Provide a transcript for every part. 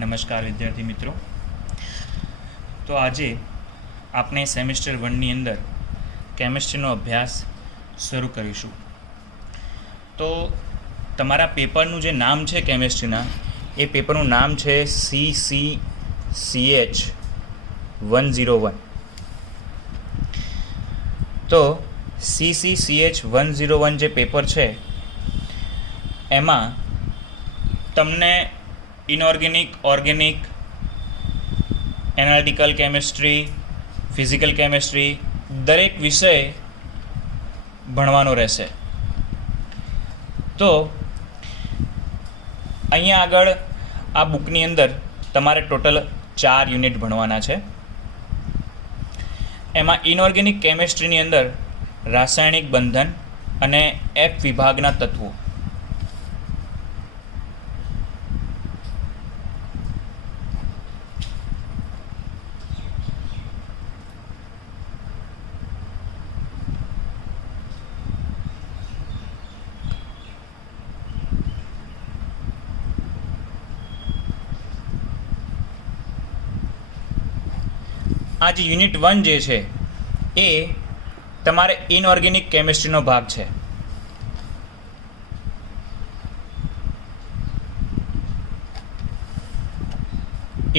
નમસ્કાર વિદ્યાર્થી મિત્રો. તો આજે આપણે સેમેસ્ટર 1ની અંદર કેમિસ્ટ્રીનો અભ્યાસ શરૂ કરીશું. તો તમારા પેપરનું જે નામ છે કેમિસ્ટ્રીના, એ પેપરનું નામ છે CCCH 101. તો CCCH 101 જે પેપર છે એમાં તમને inorganic, organic, analytical chemistry, physical chemistry દરેક વિષય ભણવાનો રહેશે. તો અહીંયા આગળ આ બુકની અંદર તમારે ટોટલ 4 યુનિટ ભણવાના છે. એમાં ઇનઓર્ગેનિક કેમિસ્ટ્રીની અંદર રાસાયણિક બંધન અને F વિભાગના તત્વો. આ જે યુનિટ 1 જે છે એ તમારે ઇનઓર્ગેનિક કેમિસ્ટ્રીનો ભાગ છે.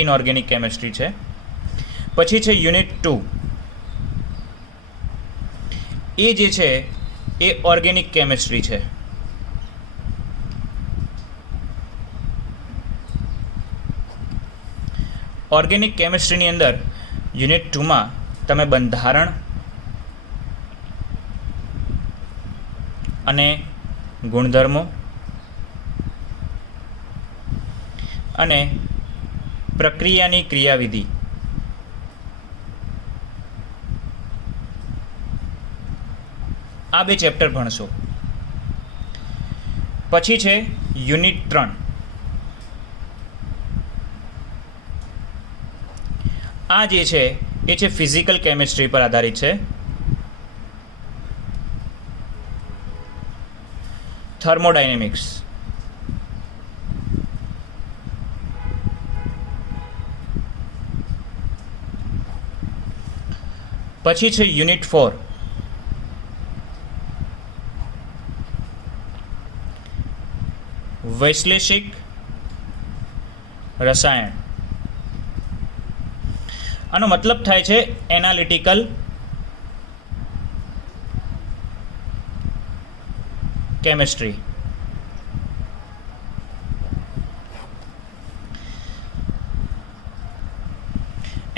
ઇનઓર્ગેનિક કેમિસ્ટ્રી છે. પછી છે યુનિટ 2. એ જે છે એ ઓર્ગેનિક કેમિસ્ટ્રી છે. ઓર્ગેનિક કેમિસ્ટ્રીની અંદર યુનિટ 2માં તમે બંધારણ અને ગુણધર્મો અને પ્રક્રિયાની ક્રિયાવિધિ આ 2 ચેપ્ટર ભણશો. પછી છે યુનિટ 3. આ જે છે એ છે ફિઝિકલ કેમિસ્ટ્રી પર આધારિત છે. થર્મોડાયનેમિક્સ. પછી છે યુનિટ 4. વૈશ્લેષિક રસાયણ. આનો મતલબ થાય છે એનાલિટિકલ કેમિસ્ટ્રી.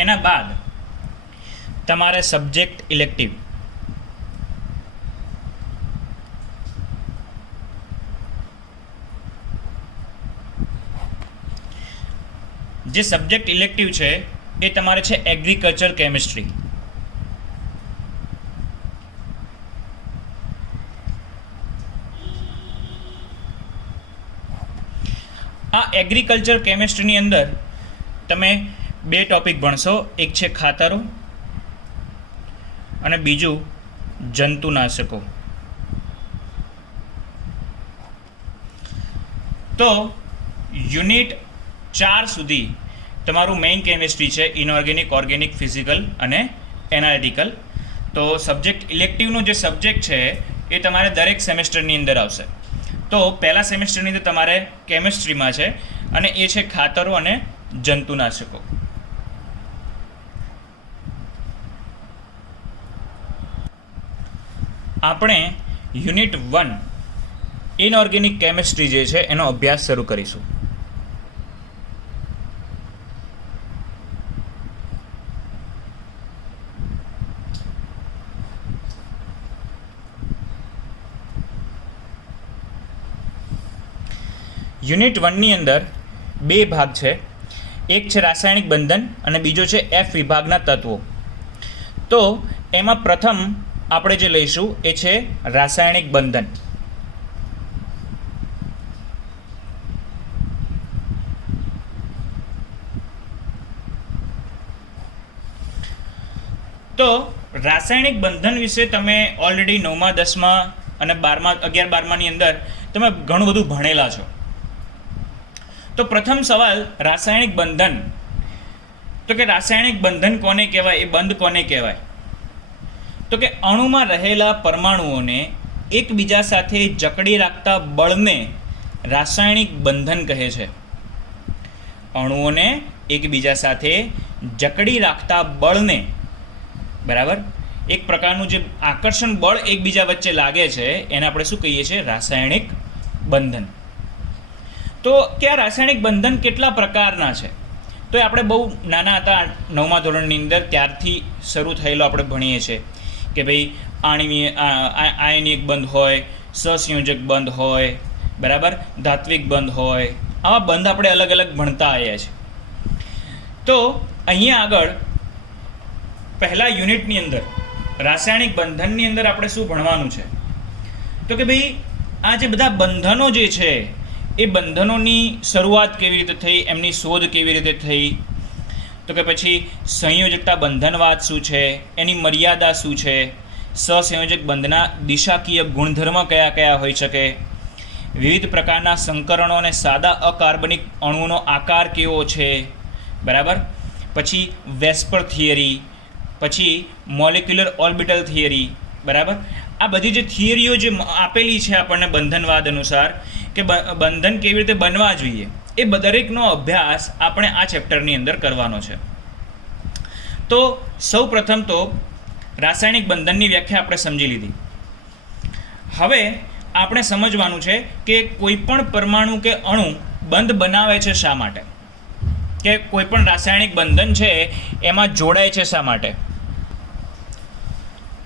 એના બાદ તમારે સબ્જેક્ટ ઇલેક્ટિવ. જે સબ્જેક્ટ ઇલેક્ટિવ છે એ તમારે છે એગ્રીકલ્ચર કેમિસ્ટ્રી. આ એગ્રીકલ્ચર કેમિસ્ટ્રીની અંદર તમે 2 ટોપિક ભણશો. એક છે ખાતરો અને બીજું જંતુનાશકો. તો યુનિટ 4 સુધી તમારું મેઇન કેમિસ્ટ્રી છે ઇનઓર્ગેનિક, ઓર્ગેનિક, ફિઝિકલ અને એનાલિટિકલ. તો સબ્જેક્ટ ઇલેક્ટિવનો જે સબ્જેક્ટ છે એ તમારે દરેક સેમેસ્ટરની અંદર આવશે. તો પહેલા સેમેસ્ટરની અંદર તમારે કેમિસ્ટ્રીમાં છે અને એ છે ખાતરો અને જંતુનાશકો. આપણે યુનિટ 1 ઇનઓર્ગેનિક કેમિસ્ટ્રી જે છે એનો અભ્યાસ શરૂ કરીશું. યુનિટ 1ની અંદર 2 ભાગ છે. એક છે રાસાયણિક બંધન અને બીજો છે F વિભાગના તત્વો. તો એમાં પ્રથમ આપણે જે લઈશું એ છે રાસાયણિક બંધન. તો રાસાયણિક બંધન વિશે તમે ઓલરેડી 9મા 10મા અને 12મા 11 12માની અંદર તમે ઘણું બધું ભણેલા છો. તો પ્રથમ સવાલ, રાસાયણિક બંધન. તો કે રાસાયણિક બંધન કોને કહેવાય, એ બંધ કોને કહેવાય? તો કે અણુમાં રહેલા પરમાણુઓને એકબીજા સાથે જકડી રાખતા બળને રાસાયણિક બંધન કહે છે. અણુઓને એકબીજા સાથે જકડી રાખતા બળને, બરાબર, એક પ્રકારનું જે આકર્ષણ બળ એકબીજા વચ્ચે લાગે છે એને આપણે શું કહીએ છીએ? રાસાયણિક બંધન. તો કે આ રાસાયણિક બંધન કેટલા પ્રકારના છે? તો એ આપણે બહુ નાના હતા 9મા ધોરણની અંદર ત્યારથી શરૂ થયેલો આપણે ભણીએ છીએ કે ભાઈ આયનિક બંધ હોય, સહસંયોજક બંધ હોય, બરાબર, ધાત્વિક બંધ હોય, આવા બંધ આપણે અલગ અલગ ભણતા આવ્યા છીએ. તો અહીંયા આગળ પહેલા યુનિટની અંદર રાસાયણિક બંધનની અંદર આપણે શું ભણવાનું છે? તો કે ભાઈ આ જે બધા બંધનો જે છે એ બંધનોની શરૂઆત કેવી રીતે થઈ, એમની શોધ કેવી રીતે થઈ, તો કે પછી સંયોજકતા બંધનવાદ શું છે, એની મર્યાદા શું છે, સહસંયોજક બંધના દિશાકીય ગુણધર્મ કયા કયા હોઈ શકે, વિવિધ પ્રકારના સંકરણો અને સાદા અકાર્બનિક અણુઓનો આકાર કેવો છે, બરાબર, પછી વેસ્પર થિયરી, પછી મોલેક્યુલર ઓર્બિટલ થિયરી, બરાબર. આ બધી જે થિયરીઓ જે આપેલી છે આપણને બંધનવાદ અનુસાર કે બંધન કેવી રીતે બનવા જોઈએ, એ દરેકનો અભ્યાસ આપણે આ ચેપ્ટરની અંદર કરવાનો છે. તો સૌ પ્રથમ તો રાસાયણિક બંધનની વ્યાખ્યા આપણે સમજી લીધી. હવે આપણે સમજવાનું છે કે કોઈ પણ પરમાણુ કે અણુ બંધ બનાવે છે શા માટે, કે કોઈ પણ રાસાયણિક બંધન છે એમાં જોડાય છે શા માટે.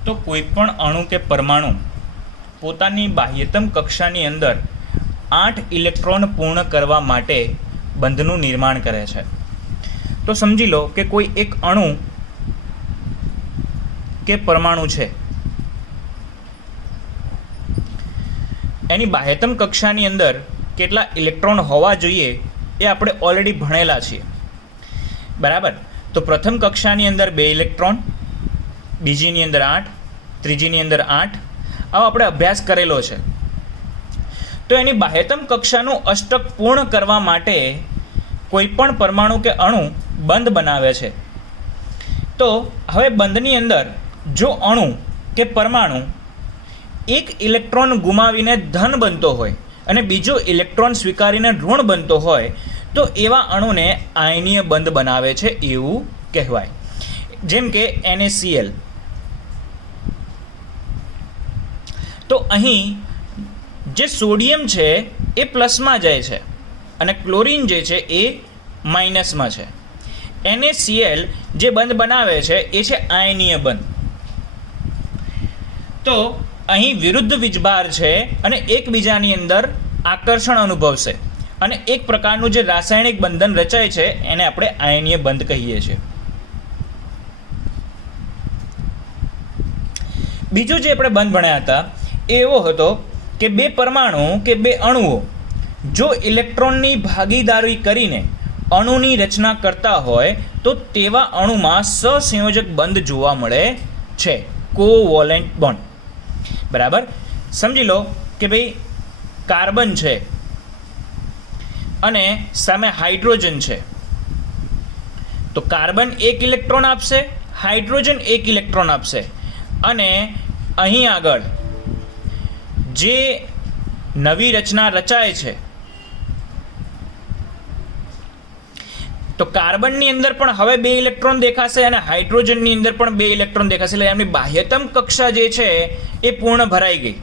તો કોઈ પણ અણુ કે પરમાણુ પોતાની બાહ્યતમ કક્ષાની અંદર 8 ઇલેક્ટ્રોન પૂર્ણ કરવા માટે બંધનું નિર્માણ કરે છે. તો સમજી લો કે કોઈ એક અણુ કે પરમાણુ છે, એની બાહ્યતમ કક્ષાની અંદર કેટલા ઇલેક્ટ્રોન હોવા જોઈએ એ આપણે ઓલરેડી ભણેલા છીએ, બરાબર. તો પ્રથમ કક્ષાની અંદર 2 ઇલેક્ટ્રોન, બીજીની અંદર 8, ત્રીજીની અંદર 8, આવો આપણે અભ્યાસ કરેલો છે. તો એની બાહ્યતમ કક્ષાનું અષ્ટક પૂર્ણ કરવા માટે કોઈ પણ પરમાણુ કે અણુ બંધ બનાવે છે. તો હવે બંધની અંદર જો અણુ કે પરમાણુ એક ઇલેક્ટ્રોન ગુમાવીને ધન બનતો હોય અને બીજો ઇલેક્ટ્રોન સ્વીકારીને ઋણ બનતો હોય તો એવા અણુને આયનીય બંધ બનાવે છે એવું કહેવાય. જેમ કે NaCl. તો અહીં જે સોડિયમ છે એ પ્લસમાં જાય છે અને ક્લોરીન જે છે એ માઇનસમાં છે. NaCl જે બંધ બનાવે છે એ છે આયનીય બંધ. તો અહીં વિરુદ્ધ વીજભાર છે અને એકબીજાની અંદર આકર્ષણ અનુભવશે અને એક પ્રકારનું જે રાસાયણિક બંધન રચાય છે એને આપણે આયનીય બંધ કહીએ છીએ. બીજું જે આપણે બંધ ભણ્યા હતા એ એવો હતો કે 2 પરમાણુ કે 2 અણુઓ જો ઇલેક્ટ્રોનની ભાગીદારી કરીને અણુની રચના કરતા હોય તો તેવા અણુમાં સહસંયોજક બંધ જોવા મળે છે, કોવેલેન્ટ બોન્ડ, બરાબર. સમજી લો કે ભાઈ કાર્બન છે અને સામે હાઇડ્રોજન છે. તો કાર્બન 1 ઇલેક્ટ્રોન આપશે, હાઇડ્રોજન 1 ઇલેક્ટ્રોન આપશે અને અહીં આગળ જે નવી રચના રચાય છે તો કાર્બનની અંદર પણ હવે 2 ઇલેક્ટ્રોન દેખાશે અને હાઇડ્રોજનની અંદર પણ 2 ઇલેક્ટ્રોન દેખાશે. એટલે એમની બાહ્યતમ કક્ષા જે છે એ પૂર્ણ ભરાઈ ગઈ,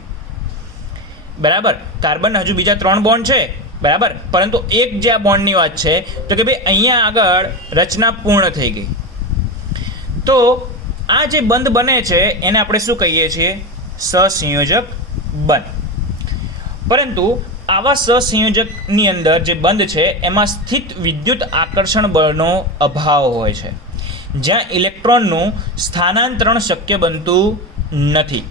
બરાબર. કાર્બન હજુ બીજા 3 બોન્ડ છે, બરાબર, પરંતુ એક જે આ બોન્ડની વાત છે તો કે ભાઈ અહીંયા આગળ રચના પૂર્ણ થઈ ગઈ. તો આ જે બંધ બને છે એને આપણે શું કહીએ છીએ? સહસંયોજક બંધ. પરંતુ આવા સહસંયોજકની અંદર જે બંધ છે એમાં સ્થિત વિદ્યુત આકર્ષણ બળનો અભાવ હોય છે, જ્યાં ઇલેક્ટ્રોનનું સ્થાનાંતરણ શક્ય બનતું નથી.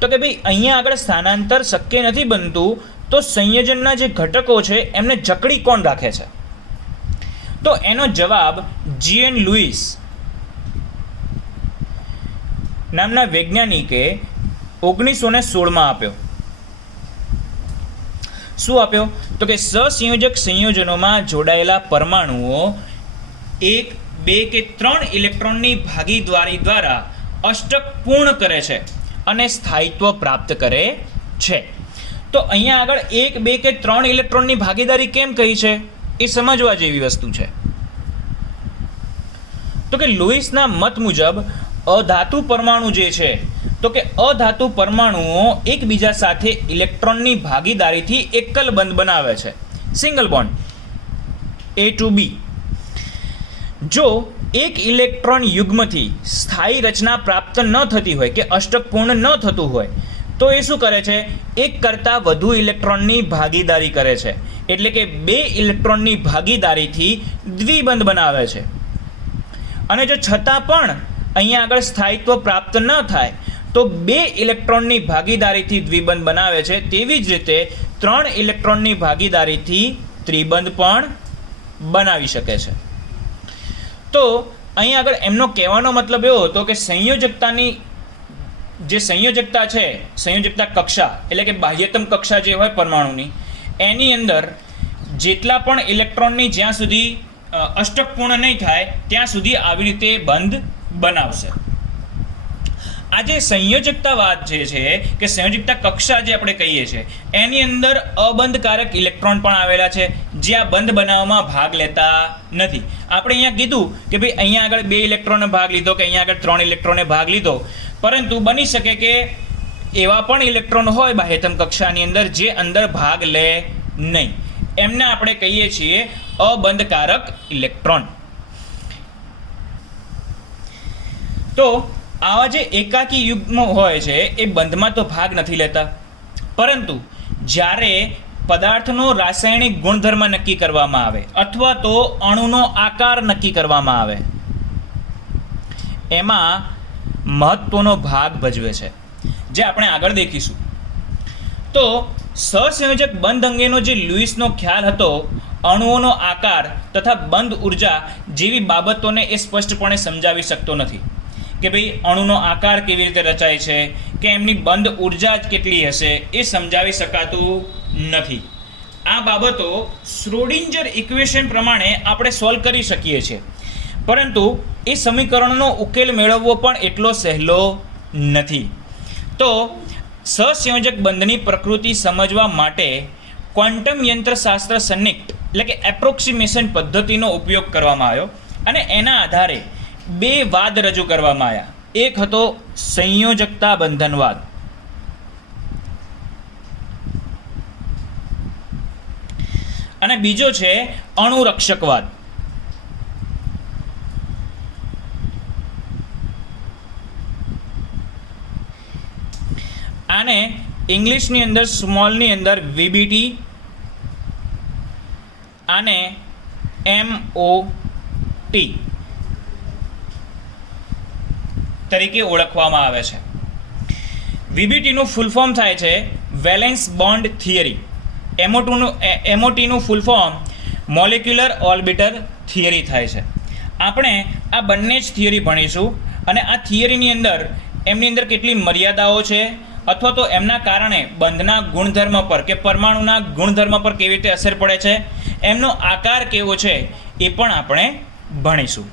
તો કે ભાઈ અહીંયા આગળ સ્થાનાંતર શક્ય નથી બનતું તો સંયોજનના જે ઘટકો છે એમને જકડી કોણ રાખે છે? તો એનો જવાબ G.N. લુઈસ નામના વૈજ્ઞાનિકે 1916માં આપ્યો. શું આપ્યો? તો કે સહસંયોજક સંયોજનોમાં જોડાયેલા પરમાણુઓ 1, 2 કે 3 ઇલેક્ટ્રોનની ભાગીદારી દ્વારા અષ્ટક પૂર્ણ કરે છે અને સ્થાયિત્વ પ્રાપ્ત કરે છે. તો અહીંયા આગળ 1, 2 કે 3 ઇલેક્ટ્રોનની ભાગીદારી કેમ કહી છે એ સમજવા જેવી વસ્તુ છે. તો કે લુઈસના મત મુજબ અધાતુ પરમાણુ જે છે, તો કે અધાતુ પરમાણુઓ એકબીજા સાથે ઇલેક્ટ્રોનની ભાગીદારીથી એકલ બંધ બનાવે છે, single bond A to B. જો એક ઇલેક્ટ્રોન યુગ્મથી સ્થાયી રચના પ્રાપ્ત ન થતી હોય કે અષ્ટક પૂર્ણ ન થતું હોય તો એ શું કરે છે? એક કરતાં વધુ ઇલેક્ટ્રોનની ભાગીદારી કરે છે, એટલે કે 2 ઇલેક્ટ્રોનની ભાગીદારીથી દ્વિબંધ બનાવે છે. અને જો છતાં પણ અહીંયા આગળ સ્થાયિત્વ પ્રાપ્ત ન થાય તો 2 ઇલેક્ટ્રોનની ભાગીદારીથી દ્વિબંધ બનાવે છે. તેવી જ રીતે 3 ઇલેક્ટ્રોનની ભાગીદારીથી ત્રિબંધ પણ બનાવી શકે છે. તો અહીંયા આગળ એમનો કહેવાનો મતલબ એવો હતો કે સંયોજકતાની જે સંયોજકતા છે, સંયોજકતા કક્ષા એટલે કે બાહ્યતમ કક્ષા જે હોય પરમાણુની, એની અંદર જેટલા પણ ઇલેક્ટ્રોનની જ્યાં સુધી અષ્ટક પૂર્ણ નહીં થાય ત્યાં સુધી આવી રીતે બંધ બનાવશે. આ જે સંયોજકતાવાદ જે છે કે સંયોજકતા કક્ષા જે આપણે કહીએ છીએ એની અંદર અબંધકારક ઇલેક્ટ્રોન પણ આવેલા છે જે આ બંધ બનાવવામાં ભાગ લેતા નથી. આપણે અહીંયા કીધું કે ભાઈ અહીંયા આગળ 2 ઇલેક્ટ્રોને ભાગ લીધો કે અહીંયા આગળ 3 ઇલેક્ટ્રોને ભાગ લીધો, પરંતુ બની શકે કે એવા પણ ઇલેક્ટ્રોન હોય બાહ્યતમ કક્ષાની અંદર જે અંદર ભાગ લે નહીં. એમને આપણે કહીએ છીએ અબંધકારક ઇલેક્ટ્રોન. તો આવા જે એકાકી યુગ્મ હોય છે એ બંધમાં તો ભાગ નથી લેતા, પરંતુ જ્યારે પદાર્થનો રાસાયણિક ગુણધર્મ નક્કી કરવામાં આવે અથવા તો અણુનો આકાર નક્કી કરવામાં આવે એમાં મહત્વનો ભાગ ભજવે છે, જે આપણે આગળ દેખીશું. તો સહસંયોજક બંધ અંગેનો જે લુઈસનો ખ્યાલ હતો, અણુઓનો આકાર તથા બંધ ઉર્જા જેવી બાબતોને એ સ્પષ્ટપણે સમજાવી શકતો નથી કે ભાઈ અણુનો આકાર કેવી રીતે રચાય છે કે એમની બંધ ઉર્જા જ કેટલી હશે, એ સમજાવી શકાતું નથી. આ બાબતો શ્રોડિંજર ઇક્વેશન પ્રમાણે આપણે સોલ્વ કરી શકીએ છીએ, પરંતુ એ સમીકરણનો ઉકેલ મેળવવો પણ એટલો સહેલો નથી. તો સહસંયોજક બંધની પ્રકૃતિ સમજવા માટે ક્વોન્ટમ યંત્રશાસ્ત્ર સન્નિકટ એટલે કે એપ્રોક્સિમેશન પદ્ધતિનો ઉપયોગ કરવામાં આવ્યો અને એના આધારે 2 વાદ રજૂ કરવામાં આવ્યા. એક હતો સંયોજકતા બંધનવાદ અને બીજો છે અણુરક્ષકવાદ. આને ઇંગ્લિશની અંદર સ્મોલની અંદર VBT અને MOT તરીકે ઓળખવામાં આવે છે. VBTનું ફૂલ ફોર્મ થાય છે વેલેન્સ બોન્ડ થિયરી. MOTનું full form molecular orbiter theory થાય છે. આપણે આ બંને જ થિયરી ભણીશું અને આ થિયરીની અંદર એમની અંદર કેટલી મર્યાદાઓ છે અથવા તો એમના કારણે બંધના ગુણધર્મ પર કે પરમાણુના ગુણધર્મ પર કેવી રીતે અસર પડે છે, એમનો આકાર કેવો છે, એ પણ આપણે ભણીશું.